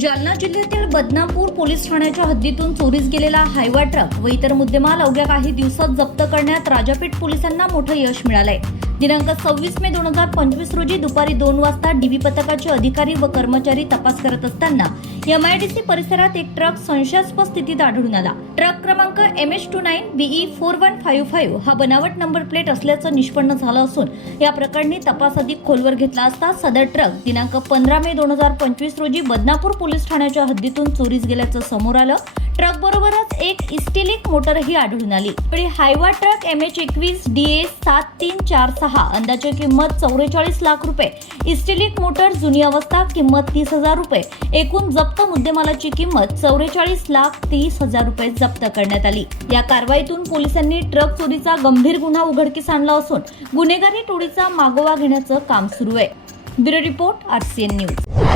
जालना जिल्ह्यातील बदनापूर पोलीस ठाण्याच्या हद्दीतून चोरीस गेलेला हायवा ट्रक व इतर मुद्देमाल अवघ्या काही दिवसात जप्त करण्यात राजापेठ पोलिसांना मोठं यश मिळालंय. दिनांक सव्वीस मे दोन हजार पंचवीस रोजी दुपारी दोन वाजता डीबी पथकाचे अधिकारी व कर्मचारी तपास करत असताना एमआयडीसी परिसरात एक ट्रक संशयास्पद स्थितीत आढळून आला. ट्रक क्रमांक M H two nine B E four one five five हा बनावट नंबर प्लेट असल्याचं निष्पन्न झालं असून या प्रकरणी तपास अधिक खोलवर घेतला असता सदर ट्रक दिनांक पंधरा मे दोन हजार पंचवीस रोजी बदनापूर पोलीस ठाण्याच्या हद्दीतून चोरीस गेल्याचं समोर आलं. ट्रक बरोबरच एक इस्टेलिक मोटरही आढळून आली. पुढे हायवा ट्रक एम एच एकवीस डी ए सात तीन चार सहा अंदाजे किंमत चौवेचाळीस लाख रुपये. इस्टेलिक मोटर जुनी अवस्था किंमत तीस हजार रुपये. एकूण जप्त मुद्देमालाची किंमत चौवेचाळीस लाख तीस हजार रुपये जप्त करण्यात आली. या कारवाईतून पोलिसांनी ट्रक चोरीचा गंभीर गुन्हा उघडकीस आणला असून गुन्हेगारी टोळीचा मागोवा घेण्याचं काम सुरू आहे. Bureau report RCN news.